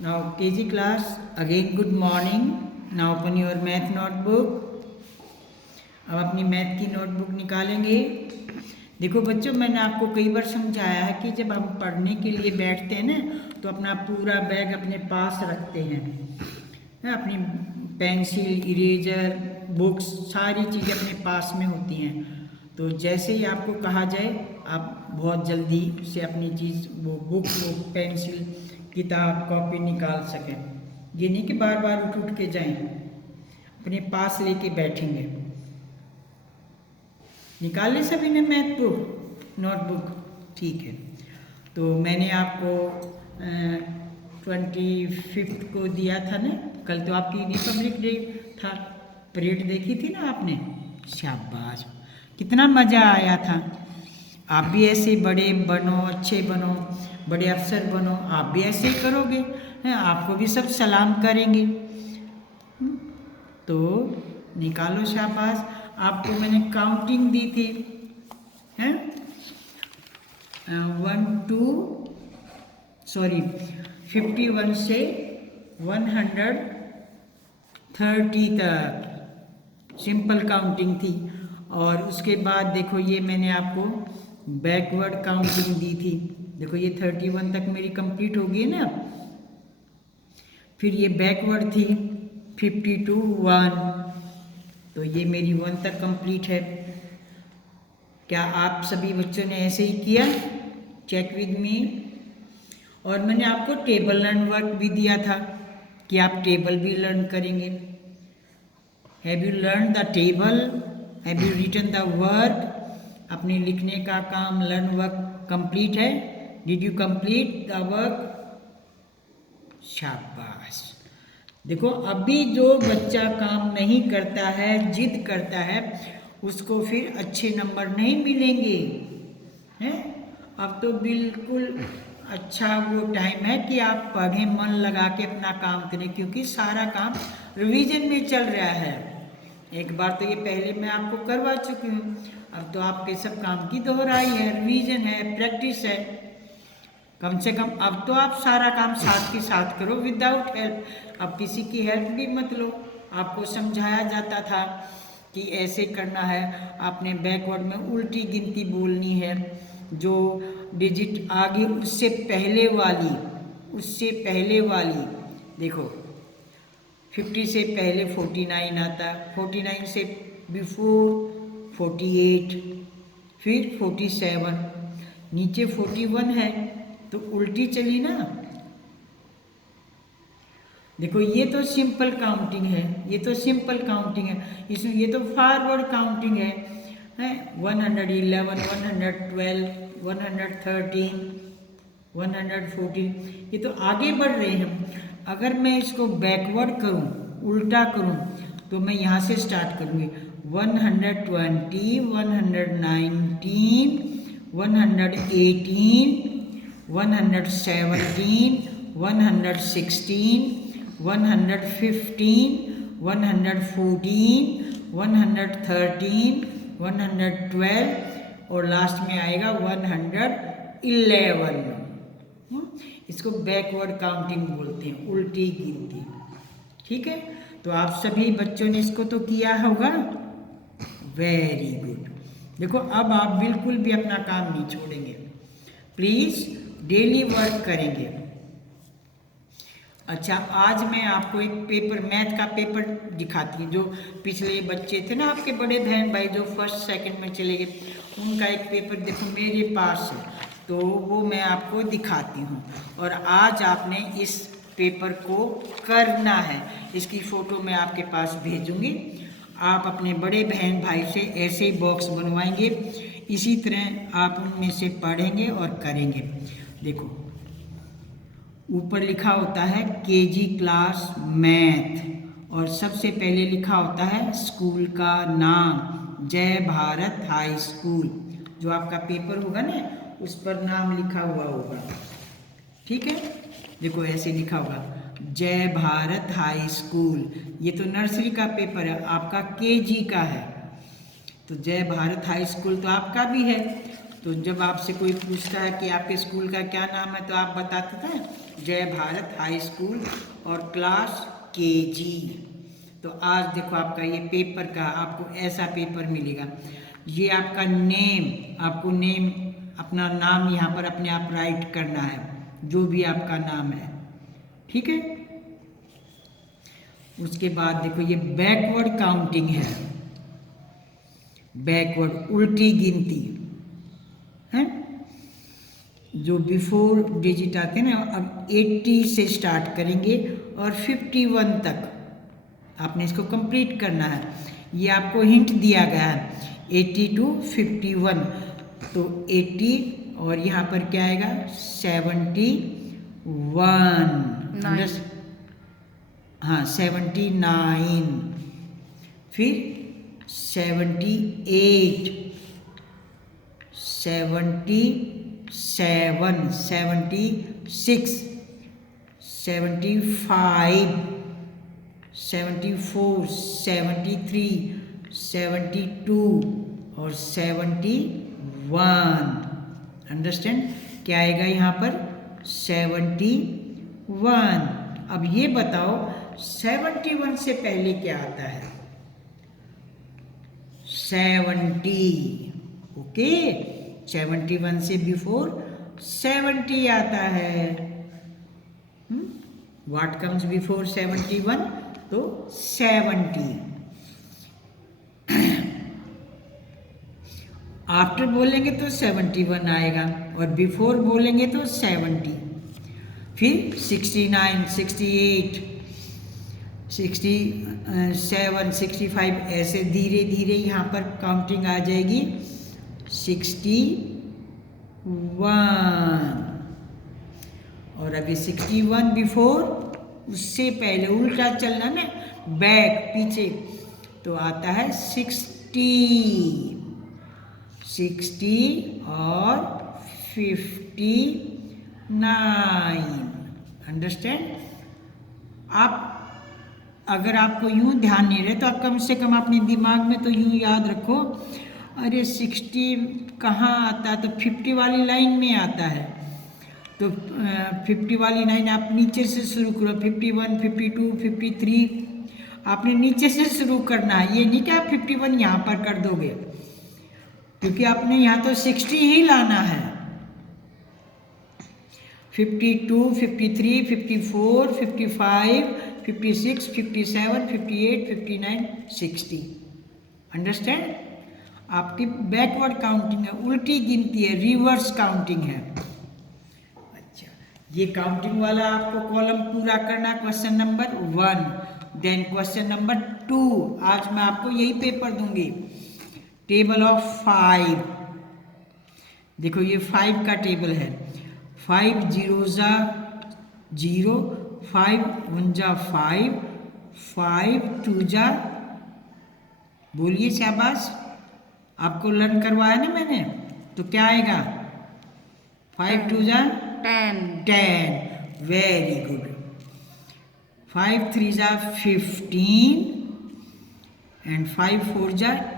Now KG class, again good morning. Now open your math notebook. अब अपनी math की notebook निकालेंगे। देखो बच्चों, मैंने आपको कई बार समझाया है कि जब हम पढ़ने के लिए बैठते हैं ना, तो अपना पूरा बैग अपने पास रखते हैं। अपनी पेंसिल, इरेजर, बुक्स, सारी चीज़ें अपने पास में होती हैं। तो जैसे ही आपको कहा जाए, आप बहुत जल्दी से अपनी चीज़, वो बुक, वो पेंसिल, किताब, कॉपी निकाल सकें। ये नहीं कि बार बार उठ उठ के जाएं, अपने पास लेके बैठेंगे। निकाल ली सभी ने मैथ बुक, नोटबुक? ठीक है। तो मैंने आपको 25 को दिया था ना, कल तो आपकी रिपब्लिक डे था, परेड देखी थी ना आपने? शाबाश, कितना मज़ा आया था। आप भी ऐसे बड़े बनो, अच्छे बनो, बड़े अफसर बनो। आप भी ऐसे ही करोगे हैं, आपको भी सब सलाम करेंगे। तो निकालो, शाबाश। आपको मैंने काउंटिंग दी थी, हैं? 51 से 130 तक सिंपल काउंटिंग थी। और उसके बाद देखो, ये मैंने आपको बैकवर्ड काउंटिंग दी थी। देखो ये 31 तक मेरी कंप्लीट हो गई ना। फिर ये बैकवर्ड थी 52 1, तो ये मेरी 1 तक कंप्लीट है। क्या आप सभी बच्चों ने ऐसे ही किया? Check with me. और मैंने आपको टेबल लर्न वर्क भी दिया था कि आप टेबल भी लर्न करेंगे। Have you learn the table? Have you written the work? अपने लिखने का काम, लर्न वर्क कंप्लीट है? Did you complete the work? शाबाश। देखो, अभी जो बच्चा काम नहीं करता है, जिद करता है, उसको फिर अच्छे नंबर नहीं मिलेंगे, हैं? अब तो बिल्कुल अच्छा वो टाइम है कि आप पढ़ें, मन लगा के अपना काम करें, क्योंकि सारा काम रिवीजन में चल रहा है। एक बार तो ये पहले मैं आपको करवा चुकी हूँ, अब तो आपके सब काम की दोहराई है, रिवीजन है, प्रैक्टिस है। कम से कम अब तो आप सारा काम साथ के साथ करो, विदाउट हेल्प। अब किसी की हेल्प भी मत लो। आपको समझाया जाता था कि ऐसे करना है, आपने बैकवर्ड में उल्टी गिनती बोलनी है, जो डिजिट आगे उससे पहले वाली, देखो 50 से पहले 49 आता, 49 से बिफोर 48, फिर 47, नीचे 41 है, तो उल्टी चली ना। देखो ये तो सिंपल काउंटिंग है, ये तो सिंपल काउंटिंग है, इसमें ये तो फॉरवर्ड काउंटिंग है, 111, 112, 113, 114, ये तो आगे बढ़ रहे हैं। अगर मैं इसको बैकवर्ड करूं, उल्टा करूं, तो मैं यहाँ से स्टार्ट करूँगी 120, 119, 118, 117, 116, 115, 114, 113, 112 और लास्ट में आएगा 111। इसको बैकवर्ड काउंटिंग बोलते हैं, उल्टी गिनती। ठीक है, तो आप सभी बच्चों ने इसको तो किया होगा। Very good. देखो, अब आप बिल्कुल भी अपना काम नहीं छोड़ेंगे, प्लीज डेली वर्क करेंगे। अच्छा, आज मैं आपको एक पेपर, मैथ का पेपर दिखाती हूँ। जो पिछले बच्चे थे ना आपके बड़े बहन भाई, जो फर्स्ट सेकंड में चले गए, उनका एक पेपर देखो मेरे पास है, तो वो मैं आपको दिखाती हूँ। और आज आपने इस पेपर को करना है, इसकी फ़ोटो मैं आपके पास भेजूँगी। आप अपने बड़े बहन भाई से ऐसे ही बॉक्स बनवाएंगे, इसी तरह आप उनमें से पढ़ेंगे और करेंगे। देखो, ऊपर लिखा होता है केजी क्लास मैथ, और सबसे पहले लिखा होता है स्कूल का नाम, जय भारत हाई स्कूल। जो आपका पेपर होगा ना, उस पर नाम लिखा हुआ होगा। ठीक है, देखो ऐसे लिखा होगा, जय भारत हाई स्कूल। ये तो नर्सरी का पेपर है, आपका केजी का है, तो जय भारत हाई स्कूल तो आपका भी है। तो जब आपसे कोई पूछता है कि आपके स्कूल का क्या नाम है, तो आप बताते थे जय भारत हाई स्कूल और क्लास केजी। तो आज देखो आपका ये पेपर का आपको ऐसा पेपर मिलेगा। ये आपका नेम, आपको नेम अपना नाम यहाँ पर अपने आप राइट करना है, जो भी आपका नाम है, ठीक है। उसके बाद देखो ये बैकवर्ड काउंटिंग है, बैकवर्ड उल्टी गिनती है। जो बिफोर डिजिट आते हैं ना, अब 80 से स्टार्ट करेंगे और 51 तक आपने इसको कंप्लीट करना है। ये आपको हिंट दिया गया है 80 to 51। तो 80 और यहाँ पर क्या आएगा 71, हाँ 79, फिर 78, 77, 76, 75, 74, 73, 72 और 71। अंडरस्टैंड? क्या आएगा यहाँ पर 71। अब ये बताओ 71 से पहले क्या आता है 70। ओके, 71 से बिफोर 70 आता है। What comes before 71? तो 70। आफ्टर बोलेंगे तो 71 आएगा और बिफोर बोलेंगे तो 70। फिर 69, 68, 67, 65, ऐसे धीरे धीरे यहाँ पर काउंटिंग आ जाएगी 61। और अभी 61 बिफोर, उससे पहले उल्टा चलना ना, बैक पीछे, तो आता है 60 और 59। अंडरस्टैंड? आप अगर आपको यूं ध्यान नहीं रहे तो आप कम से कम अपने दिमाग में तो यूं याद रखो, अरे 60 कहाँ आता है, तो 50 वाली लाइन में आता है। तो 50 वाली लाइन आप नीचे से शुरू करो, 51, 52, 53, आपने नीचे से शुरू करना है। ये नहीं कि आप 51 यहाँ पर कर दोगे, क्योंकि आपने यहाँ तो 60 ही लाना है। 52, 53, 54, 55, 56, 57, 58, 59, 60। अंडरस्टैंड? आपकी बैकवर्ड काउंटिंग है, उल्टी गिनती है, रिवर्स काउंटिंग है। अच्छा, ये काउंटिंग वाला आपको कॉलम पूरा करना, question number 1। Then question number 2, आज मैं आपको यही पेपर दूंगी, टेबल ऑफ 5। देखो ये 5 का टेबल है। 5 जीरोज़ा 0, 5 1 5, 5 2 बोलिए शाबाश, आपको लर्न करवाया ना मैंने, तो क्या आएगा 5 2 10, वेरी गुड। 5 3 15 एंड 5 4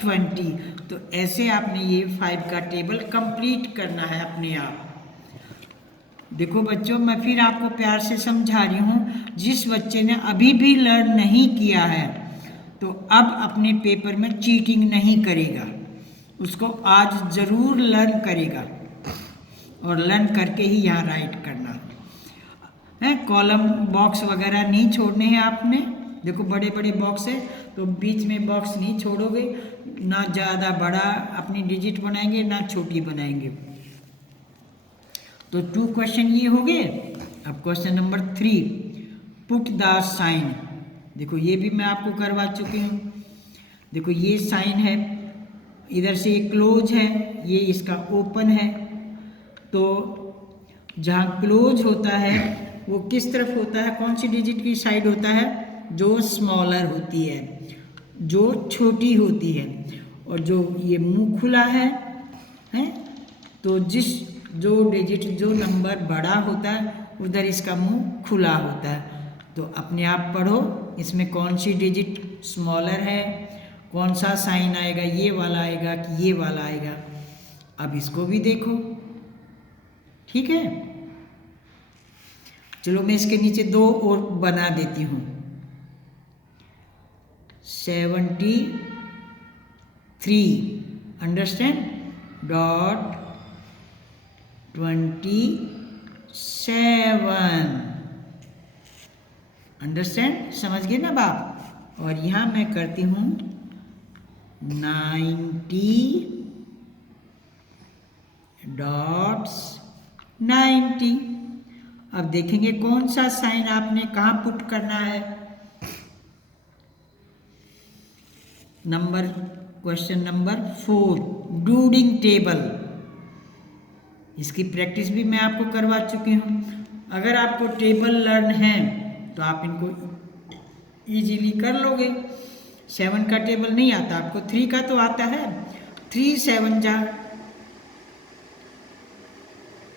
20। तो ऐसे आपने ये 5 का टेबल कंप्लीट करना है अपने आप। देखो बच्चों, मैं फिर आपको प्यार से समझा रही हूँ, जिस बच्चे ने अभी भी लर्न नहीं किया है तो अब अपने पेपर में चीटिंग नहीं करेगा, उसको आज ज़रूर लर्न करेगा और लर्न करके ही यहाँ राइट करना है। कॉलम बॉक्स वगैरह नहीं छोड़ने हैं आपने। देखो बड़े बड़े बॉक्स है तो बीच में बॉक्स नहीं छोड़ोगे, ना ज़्यादा बड़ा अपनी डिजिट बनाएंगे ना छोटी बनाएंगे। तो 2 क्वेश्चन ये हो गए। अब question number 3, put the sign. देखो ये भी मैं आपको करवा चुकी हूँ। देखो ये साइन है, इधर से ये क्लोज है, ये इसका ओपन है। तो जहाँ क्लोज होता है वो किस तरफ होता है, कौन सी डिजिट की साइड होता है, जो स्मॉलर होती है, जो छोटी होती है। और जो ये मुंह खुला है तो जो डिजिट, जो नंबर बड़ा होता है उधर इसका मुंह खुला होता है। तो अपने आप पढ़ो इसमें कौन सी डिजिट स्मॉलर है, कौन सा साइन आएगा, ये वाला आएगा कि ये वाला आएगा। अब इसको भी देखो, ठीक है। चलो मैं इसके नीचे 2 और बना देती हूँ। 73 अंडरस्टैंड डॉट 27 अंडरस्टैंड, समझ गए ना बाप। और यहाँ मैं करती हूँ 90.90। अब देखेंगे कौन सा साइन आपने कहाँ पुट करना है। क्वेश्चन नंबर 4 डूडिंग टेबल। इसकी प्रैक्टिस भी मैं आपको करवा चुकी हूँ। अगर आपको टेबल लर्न है तो आप इनको इजीली कर लोगे। 7 का टेबल नहीं आता आपको, 3 का तो आता है। 3 7 जा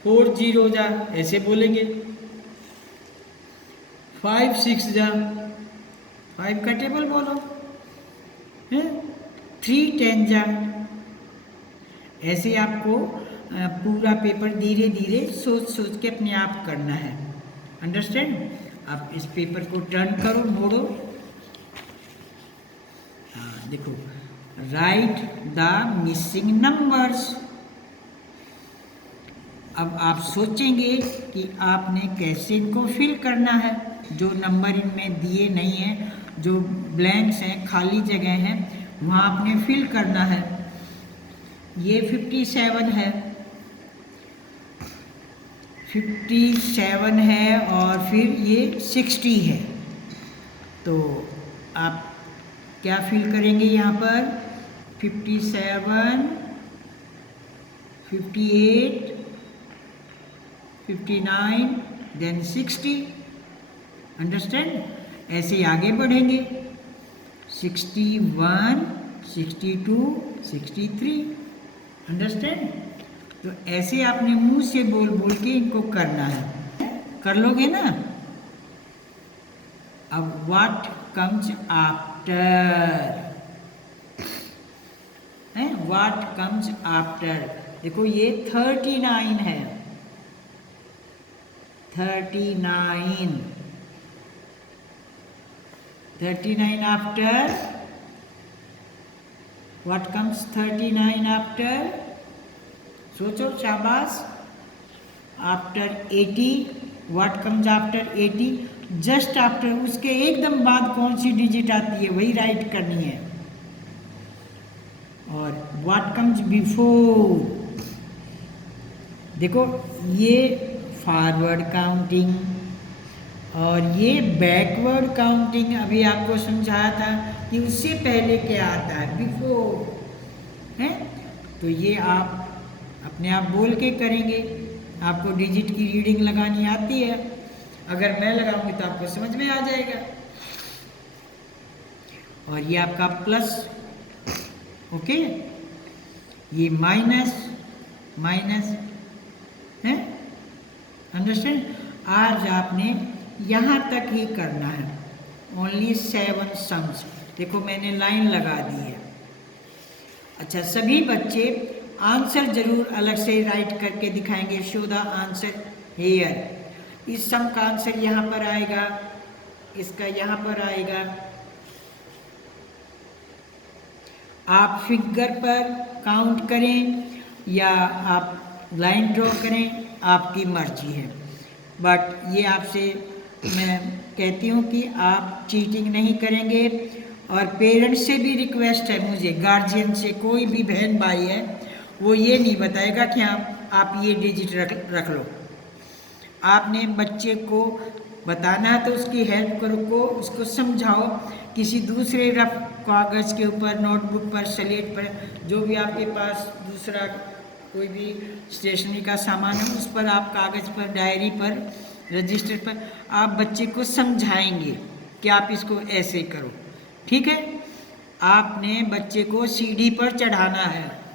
4 0 जा ऐसे बोलेंगे। 5 6 जा 5 का टेबल बोलो है। 3 10 जा ऐसे आपको पूरा पेपर धीरे धीरे सोच सोच के अपने आप करना है। अंडरस्टैंड। आप इस पेपर को टर्न करो, मोड़ो। हाँ देखो, राइट द मिसिंग नंबर्स। अब आप सोचेंगे कि आपने कैसे इनको फिल करना है। जो नंबर इनमें दिए नहीं हैं, जो ब्लैंक्स हैं, खाली जगह हैं, वहाँ आपने फिल करना है। ये 57 है, 57 है और फिर ये 60 है। तो आप क्या फिल करेंगे यहाँ पर? 57 58 59 देन 60। अंडरस्टैंड। ऐसे आगे बढ़ेंगे 61 62 63। अंडरस्टैंड। तो ऐसे आपने मुंह से बोल बोल के इनको करना है। कर लोगे ना। अब व्हाट कम्स आफ्टर है, व्हाट कम्स आफ्टर। देखो ये 39 है, 39 आफ्टर व्हाट कम्स 39 आफ्टर। सोचो, शाबाश। After 80 what comes after 80। Just after, उसके एकदम बाद कौन सी डिजिट आती है वही राइट करनी है। और व्हाट कम्स बिफोर। देखो ये फॉरवर्ड काउंटिंग और ये बैकवर्ड काउंटिंग अभी आपको समझाया था कि उससे पहले क्या आता है, बिफोर है। तो ये आप अपने आप बोल के करेंगे। आपको डिजिट की रीडिंग लगानी आती है, अगर मैं लगाऊंगी तो आपको समझ में आ जाएगा। और ये आपका प्लस, ओके। ये माइनस माइनस है। अंडरस्टैंड। आज आपने यहाँ तक ही करना है। Only 7 sums. देखो मैंने लाइन लगा दी है। अच्छा, सभी बच्चे आंसर जरूर अलग से राइट करके दिखाएंगे। Show the answer here. इस सम का आंसर यहाँ पर आएगा, इसका यहाँ पर आएगा। आप फिगर पर काउंट करें या आप लाइन ड्रॉ करें, आपकी मर्जी है। बट ये आपसे मैं कहती हूँ कि आप चीटिंग नहीं करेंगे। और पेरेंट्स से भी रिक्वेस्ट है मुझे, गार्जियन से, कोई भी बहन भाई है वो ये नहीं बताएगा कि आप ये डिजिट रख लो। आपने बच्चे को बताना है तो उसकी हेल्प करो, को उसको समझाओ। किसी दूसरे रफ कागज़ के ऊपर, नोटबुक पर, स्लेट पर, जो भी आपके पास दूसरा कोई भी स्टेशनरी का सामान है, उस पर आप कागज़ पर, डायरी पर, रजिस्टर पर आप बच्चे को समझाएंगे कि आप इसको ऐसे करो। ठीक है। आपने बच्चे को सीढ़ी पर चढ़ाना है,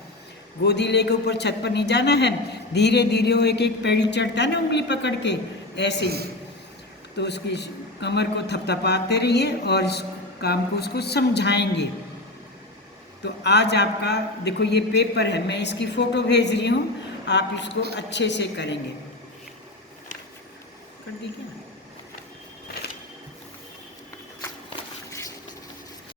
गोदी लेके ऊपर छत पर नहीं जाना है। धीरे धीरे वो एक एक पैड़ी चढ़ता है ना, उंगली पकड़ के, ऐसे ही। तो उसकी कमर को थपथपाते रहिए और इस काम को उसको समझाएंगे। तो आज आपका देखो ये पेपर है, मैं इसकी फ़ोटो भेज रही हूँ, आप इसको अच्छे से करेंगे। कर दी क्या?